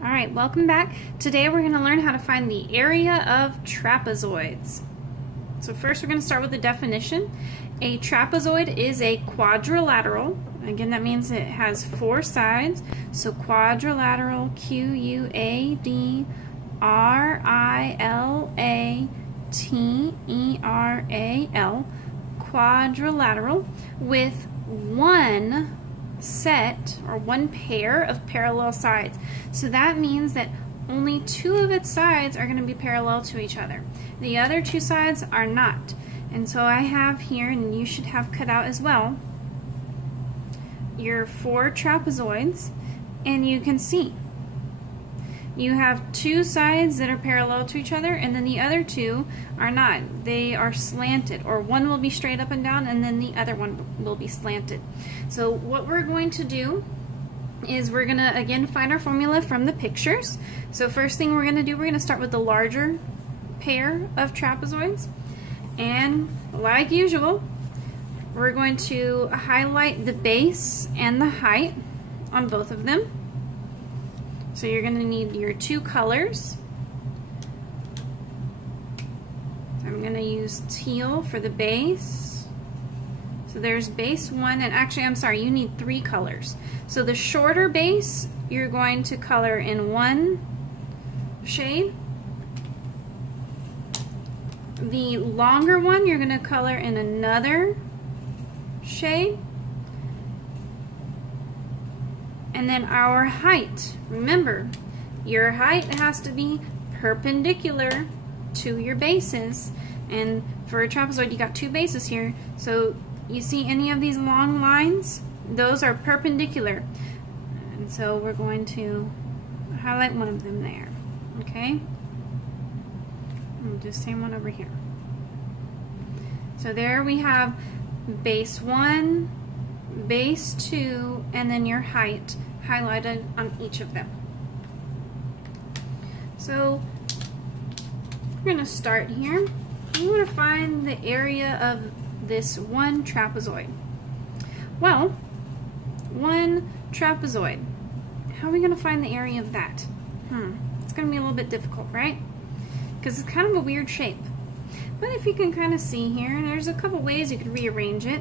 Alright, welcome back. Today we're going to learn how to find the area of trapezoids. So first we're going to start with the definition. A trapezoid is a quadrilateral. Again, that means it has four sides. So quadrilateral, Q-U-A-D-R-I-L-A-T-E-R-A-L, quadrilateral, with one set or one pair of parallel sides. So that means that only two of its sides are going to be parallel to each other. The other two sides are not. And so I have here, and you should have cut out as well, your four trapezoids, and you can see you have two sides that are parallel to each other, and then the other two are not. They are slanted, or one will be straight up and down, and then the other one will be slanted. So what we're going to do is we're going to, again, find our formula from the pictures. So first thing we're going to do, we're going to start with the larger pair of trapezoids. And like usual, we're going to highlight the base and the height on both of them. So you're going to need your two colors. I'm going to use teal for the base. So there's base one, and actually I'm sorry, you need three colors. So the shorter base you're going to color in one shade. The longer one you're going to color in another shade. And then our height, remember, your height has to be perpendicular to your bases. And for a trapezoid, you got two bases here. So you see any of these long lines? Those are perpendicular. And so we're going to highlight one of them there. Okay? And just same one over here. So there we have base one, base two, and then your height highlighted on each of them. So we're going to start here. We want to find the area of this one trapezoid. Well, one trapezoid. How are we going to find the area of that? It's going to be a little bit difficult, right? Because it's kind of a weird shape. But if you can kind of see here, there's a couple ways you could rearrange it.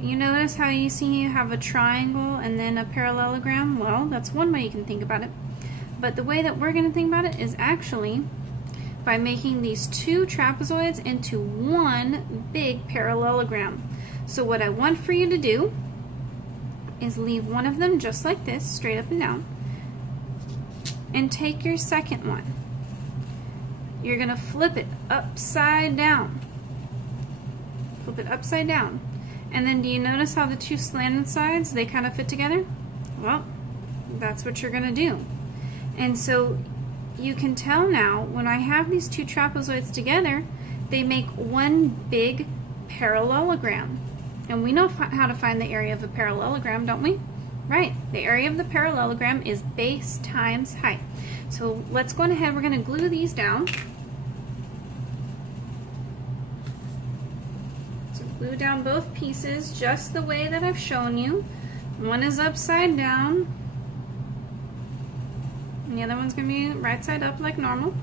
You notice how you see you have a triangle and then a parallelogram? Well, that's one way you can think about it. But the way that we're going to think about it is actually by making these two trapezoids into one big parallelogram. So what I want for you to do is leave one of them just like this, straight up and down, and take your second one. You're going to flip it upside down. Flip it upside down. And then do you notice how the two slanted sides, they kind of fit together? Well, that's what you're going to do. And so you can tell now when I have these two trapezoids together, they make one big parallelogram. And we know how to find the area of a parallelogram, don't we? Right. The area of the parallelogram is base times height. So let's go ahead, we're going to glue these down. Glue down both pieces just the way that I've shown you. One is upside down, and the other one's going to be right side up like normal.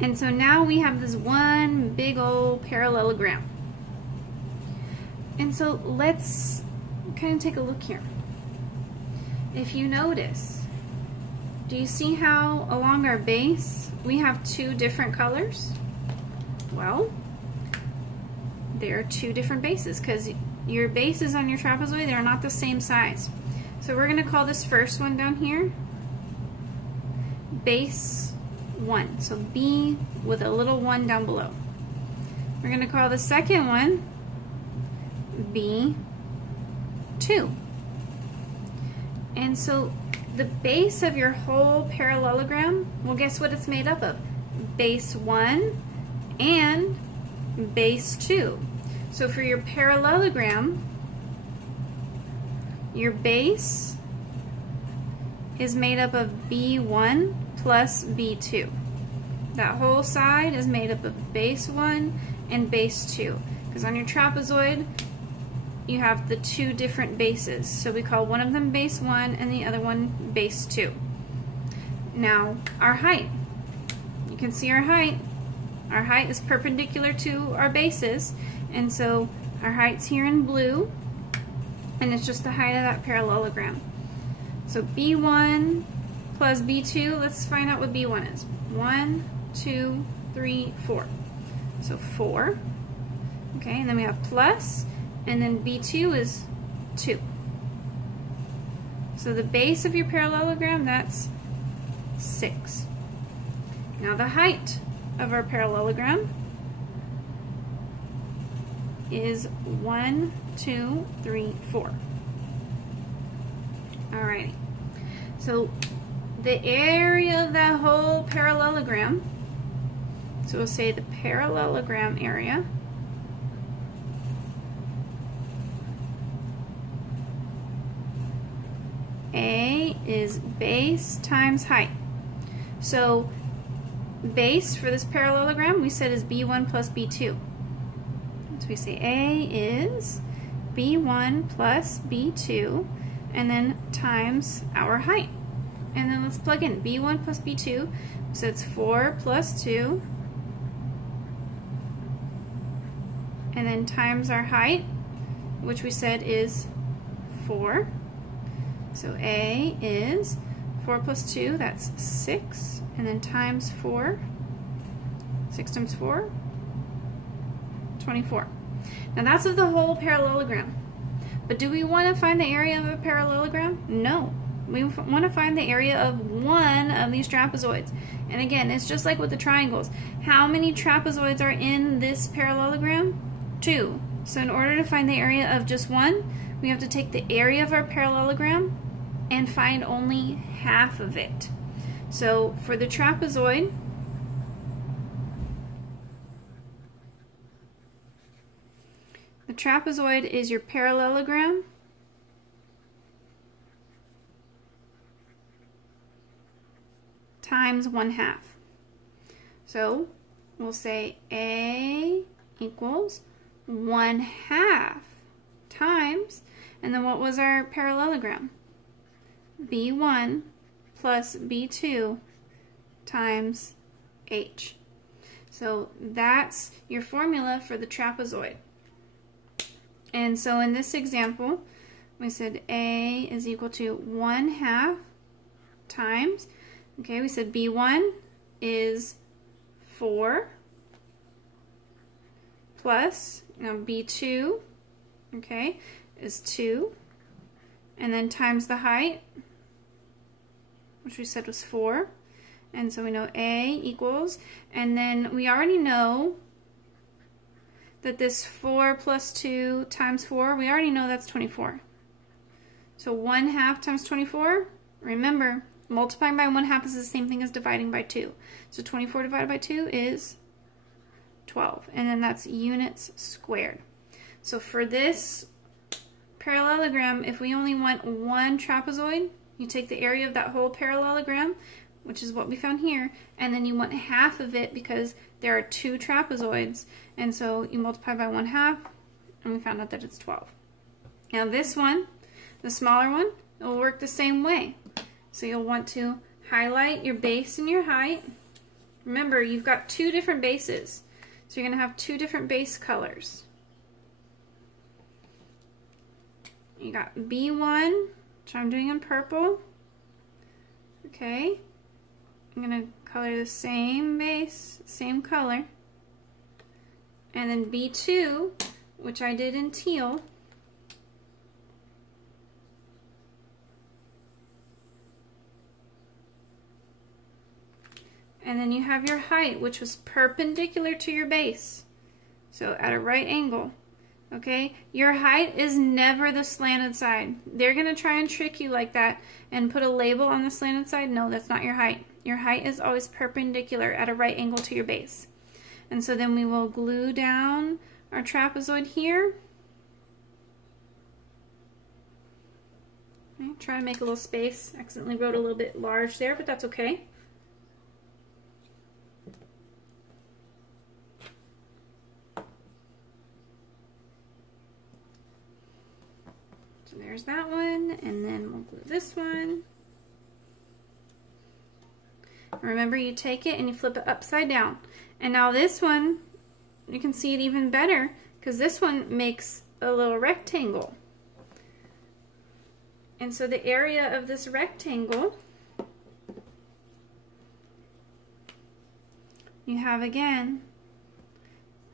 And so now we have this one big old parallelogram. And so let's kind of take a look here. If you notice, do you see how along our base we have two different colors? Well, there are two different bases because your bases on your trapezoid, they're not the same size. So we're going to call this first one down here base 1. So B with a little 1 down below. We're going to call the second one B2. And so the base of your whole parallelogram, well, guess what it's made up of? Base 1 and base 2. So for your parallelogram, your base is made up of B1 plus B2. that whole side is made up of base 1 and base 2. Because on your trapezoid, you have the two different bases. So we call one of them base 1 and the other one base 2. Now, our height. You can see our height. Our height is perpendicular to our bases, and so our height's here in blue, and it's just the height of that parallelogram. So B1 plus B2, let's find out what B1 is. 1, 2, 3, 4. So 4. Okay, and then we have plus, and then B2 is 2. So the base of your parallelogram, that's 6. Now the height of our parallelogram is 1, 2, 3, 4. Alrighty. So the area of that whole parallelogram, so we'll say the parallelogram area, A is base times height. So base for this parallelogram we said is B1 plus B2. So we say A is B1 plus B2 and then times our height. And then let's plug in B1 plus B2. So it's 4 plus 2 and then times our height, which we said is 4. So A is 4 plus 2, that's 6, and then times 4. 6 times 4, 24. Now that's of the whole parallelogram. But do we want to find the area of a parallelogram? No. We want to find the area of one of these trapezoids. And again, it's just like with the triangles. How many trapezoids are in this parallelogram? 2. So in order to find the area of just one, we have to take the area of our parallelogram and find only half of it. So for the trapezoid, the trapezoid is your parallelogram times 1/2. So we'll say A equals 1/2 times, and then what was our parallelogram? B1 plus B2 times H. So that's your formula for the trapezoid. And so in this example, we said A is equal to 1/2 times, okay, we said B1 is 4 plus, now B2, okay, is 2, and then times the height, which we said was 4, and so we know A equals, and then we already know that this 4 plus 2 times 4, we already know that's 24. So 1/2 times 24, remember, multiplying by 1/2 is the same thing as dividing by 2. So 24 divided by 2 is 12, and then that's units squared. So for this parallelogram, if we only want one trapezoid, you take the area of that whole parallelogram, which is what we found here, and then you want half of it because there are 2 trapezoids, and so you multiply by 1/2, and we found out that it's 12. Now this one, the smaller one, it will work the same way. So you'll want to highlight your base and your height. Remember, you've got 2 different bases, so you're going to have 2 different base colors. You got B1, which I'm doing in purple. Okay, I'm going to color the same base, same color. And then B2, which I did in teal. And then you have your height, which was perpendicular to your base. So at a right angle. Okay, your height is never the slanted side. They're going to try and trick you like that and put a label on the slanted side. No, that's not your height. Your height is always perpendicular at a right angle to your base. And so then we will glue down our trapezoid here. Okay, try to make a little space. Accidentally wrote a little bit large there, but that's okay. there's that one, and then we'll glue this one. Remember, you take it and you flip it upside down. And now this one, you can see it even better because this one makes a little rectangle. And so the area of this rectangle, you have again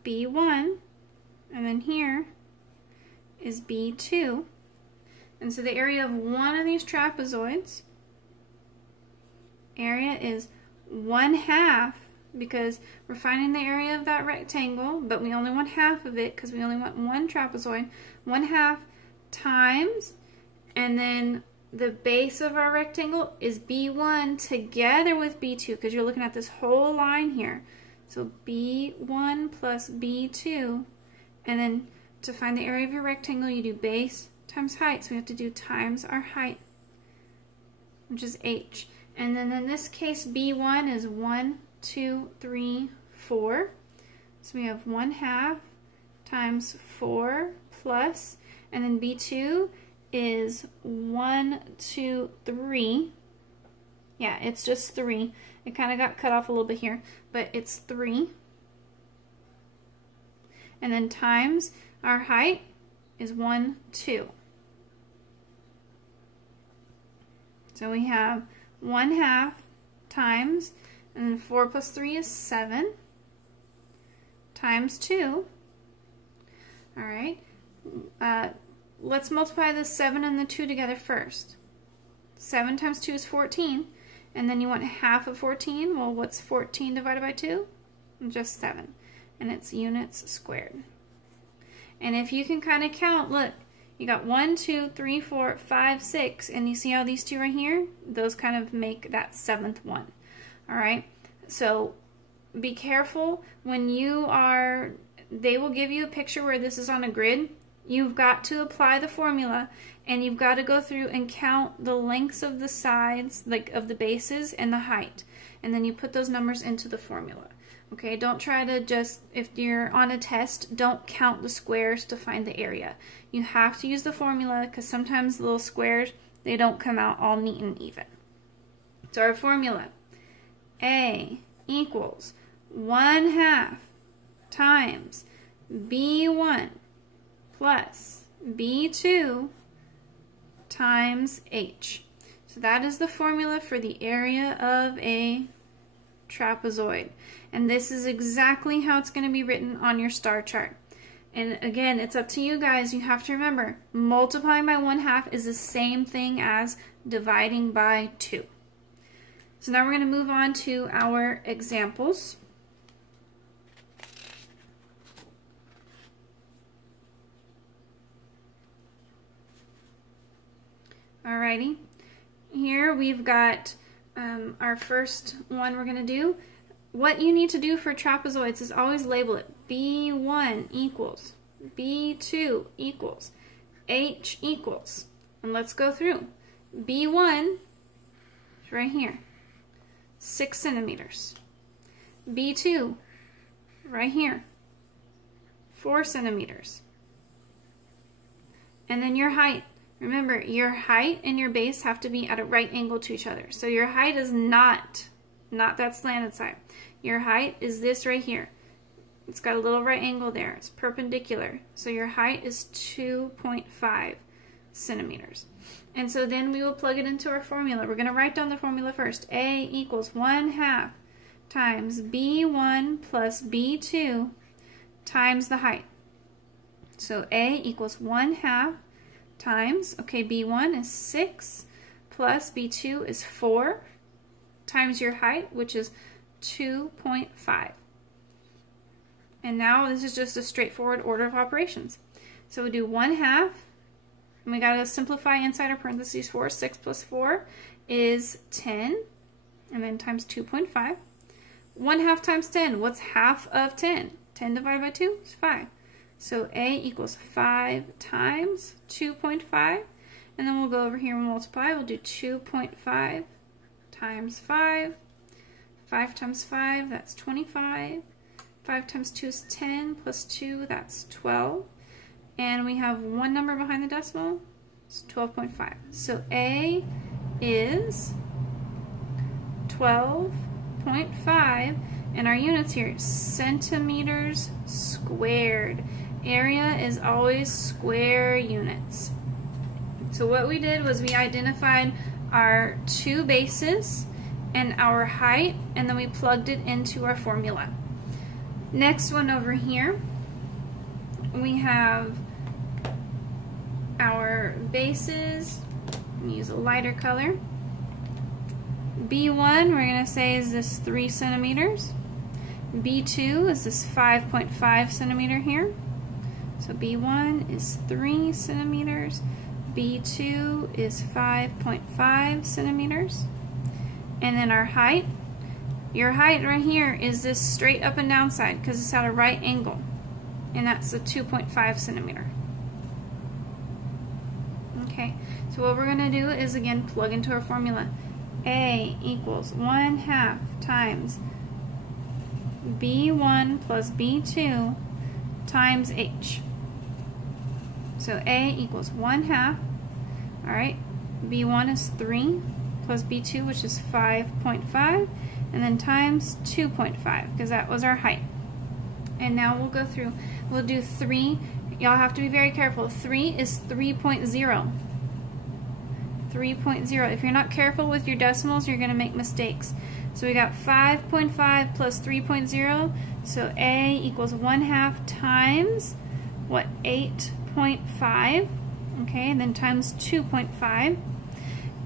B1, and then here is B2. And so the area of one of these trapezoids, area is 1/2, because we're finding the area of that rectangle, but we only want half of it because we only want one trapezoid. 1/2 times, and then the base of our rectangle is B1 together with B2, because you're looking at this whole line here. So B1 plus B2, and then to find the area of your rectangle, you do base times height. So we have to do times our height, which is h. And then in this case, B1 is 1, 2, 3, 4. So we have 1/2 times 4 plus, and then B2 is 1, 2, 3. Yeah, it's just 3. It kind of got cut off a little bit here, but it's 3. And then times our height is 1, 2. So we have 1/2 times, and then 4 plus 3 is 7, times 2. All right. Let's multiply the 7 and the 2 together first. 7 times 2 is 14, and then you want half of 14. Well, what's 14 divided by 2? Just 7, and it's units squared. And if you can kind of count, look, you got 1, 2, 3, 4, 5, 6, and you see how these two right here? Those kind of make that 7th one. All right, so be careful when you are, they will give you a picture where this is on a grid. You've got to apply the formula, and you've got to go through and count the lengths of the sides, like of the bases, and the height. And then you put those numbers into the formula. Okay, don't try to just, if you're on a test, don't count the squares to find the area. You have to use the formula, because sometimes the little squares, they don't come out all neat and even. So our formula, A equals 1/2 times B1 plus B2 times H. So that is the formula for the area of a trapezoid. And this is exactly how it's going to be written on your star chart. And again, it's up to you guys. You have to remember, multiplying by 1/2 is the same thing as dividing by 2. So now we're going to move on to our examples. Alrighty, here we've got our first one we're going to do. What you need to do for trapezoids is always label it. B1 equals, B2 equals, H equals. And let's go through. B1 is right here, 6 centimeters. B2, right here, 4 centimeters. And then your height. Remember, your height and your base have to be at a right angle to each other. So your height is not that slanted side. Your height is this right here. It's got a little right angle there. It's perpendicular. So your height is 2.5 centimeters. And so then we will plug it into our formula. We're going to write down the formula first. A equals 1/2 times B1 plus B2 times the height. So A equals 1/2 times, okay, B1 is 6 plus B2 is 4 times your height, which is 2.5. And now this is just a straightforward order of operations. So we do 1/2, and we got to simplify inside our parentheses. 4, 6 plus 4 is 10, and then times 2.5. 1/2 times 10, what's half of 10? 10 divided by 2 is 5. So A equals 5 times 2.5, and then we'll go over here and multiply. We'll do 2.5 times 5. 5 times 5, that's 25. 5 times 2 is 10, plus 2, that's 12. And we have one number behind the decimal, It's 12.5. So A is 12.5, and our units here, centimeters squared. Area is always square units. So what we did was we identified our two bases and our height, and then we plugged it into our formula. Next one over here, we have our bases. I'm use a lighter color. B1, we're going to say, is this 3 centimeters. B2 is this 5.5 centimeter here. So B1 is 3 centimeters. B2 is 5.5 centimeters. And then our height, your height right here is this straight up and down side because it's at a right angle. And that's a 2.5 centimeter. Okay, so what we're going to do is again plug into our formula. A equals 1/2 times B1 plus B2 times H. So A equals 1/2. Alright, B1 is 3 plus B2, which is 5.5, and then times 2.5, because that was our height. And now we'll go through, we'll do 3. Y'all have to be very careful. 3 is 3.0. 3.0. If you're not careful with your decimals, you're going to make mistakes. So we got 5.5 plus 3.0. So A equals 1/2 times, what, 8.5. Okay, and then times 2.5.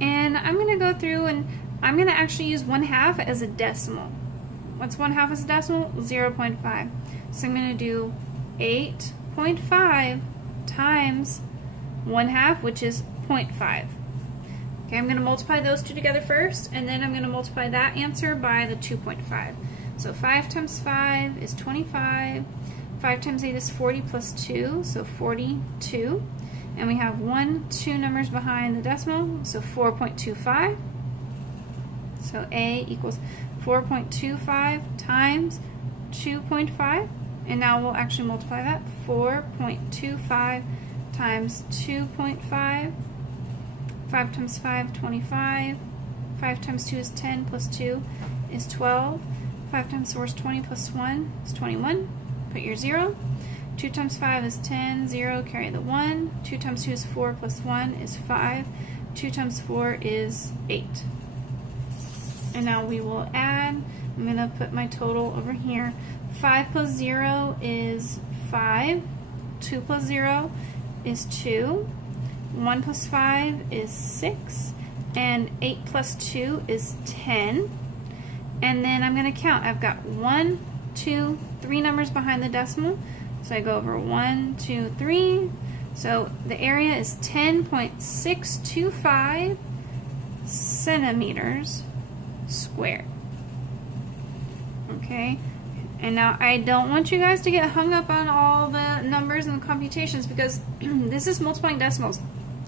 And I'm going to go through and I'm going to actually use 1/2 as a decimal. What's 1/2 as a decimal? 0.5. So I'm going to do 8.5 times 1/2, which is 0.5. Okay, I'm going to multiply those two together first, and then I'm going to multiply that answer by the 2.5. So 5 times 5 is 25. 5 times 8 is 40 plus 2, so 42. And we have 2 numbers behind the decimal, so 4.25. So A equals 4.25 times 2.5. And now we'll actually multiply that. 4.25 times 2.5. 5 times 5, 25. 5 times 2 is 10, plus 2 is 12. 5 times 4 is 20, plus 1 is 21. Put your 0. 2 times 5 is 10, 0, carry the 1. 2 times 2 is 4, plus 1 is 5. 2 times 4 is 8. And now we will add. I'm going to put my total over here. 5 plus 0 is 5. 2 plus 0 is 2. 1 plus 5 is 6. And 8 plus 2 is 10. And then I'm going to count. I've got 1, 2, 3 numbers behind the decimal. So I go over 1, 2, 3. So the area is 10.625 centimeters squared. Okay, and now I don't want you guys to get hung up on all the numbers and the computations because this is multiplying decimals.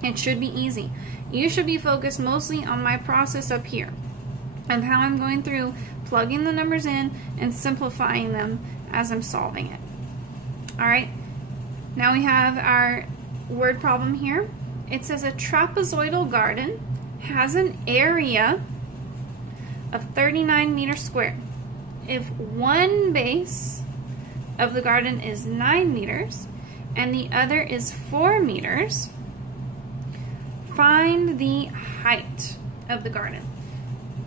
It should be easy. You should be focused mostly on my process up here and how I'm going through plugging the numbers in and simplifying them as I'm solving it. Alright, now we have our word problem here. It says a trapezoidal garden has an area of 39 meters squared. If one base of the garden is 9 meters and the other is 4 meters, find the height of the garden.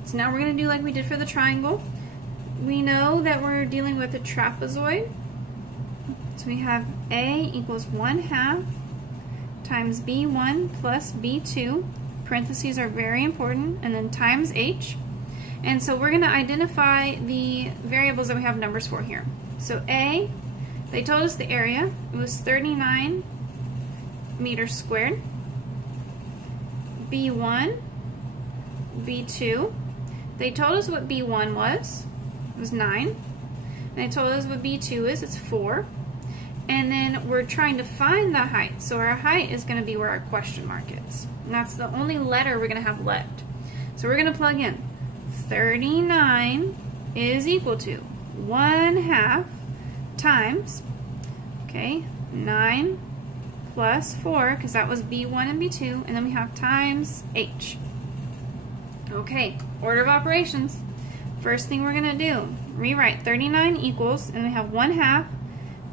So now we're going to do like we did for the triangle. We know that we're dealing with a trapezoid. So we have A equals 1/2 times B1 plus B2. Parentheses are very important. And then times H. And so we're going to identify the variables that we have numbers for here. So A, they told us the area. It was 39 meters squared. B1, B2. They told us what B1 was. It was 9. And they told us what B2 is. It's 4. And then we're trying to find the height. So our height is going to be where our question mark is. And that's the only letter we're going to have left. So we're going to plug in 39 is equal to 1/2 times, okay, 9 plus 4, because that was B1 and B2, and then we have times H. Okay, order of operations. First thing we're going to do, rewrite 39 equals, and we have 1/2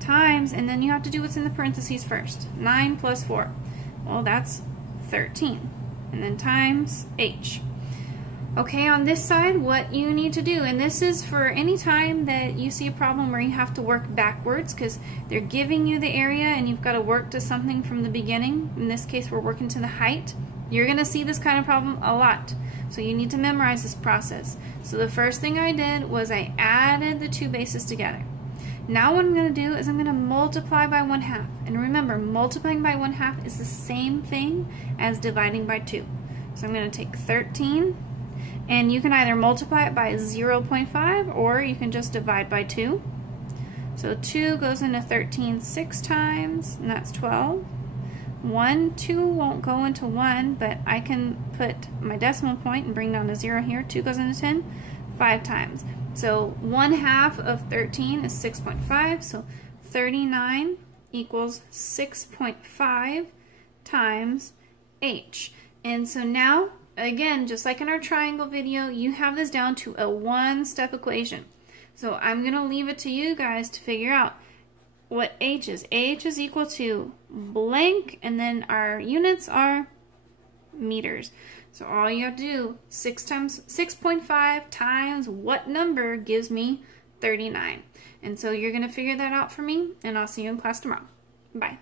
times, and then you have to do what's in the parentheses first. 9 plus 4. Well, that's 13. And then times H. Okay, on this side, what you need to do, and this is for any time that you see a problem where you have to work backwards, because they're giving you the area and you've got to work to something from the beginning. In this case, we're working to the height. You're going to see this kind of problem a lot. So you need to memorize this process. So the first thing I did was I added the two bases together. Now what I'm going to do is I'm going to multiply by 1/2. And remember, multiplying by 1/2 is the same thing as dividing by 2. So I'm going to take 13, and you can either multiply it by 0.5 or you can just divide by 2. So 2 goes into 13 6 times, and that's 12. 2 won't go into 1, but I can put my decimal point and bring down a 0 here. 2 goes into 10 5 times. So 1/2 of 13 is 6.5, so 39 equals 6.5 times H. And so now, again, just like in our triangle video, you have this down to a one-step equation. So I'm going to leave it to you guys to figure out what H is. H is equal to blank, and then our units are meters. So all you have to do, 6.5 times what number gives me 39. And so you're going to figure that out for me, and I'll see you in class tomorrow. Bye.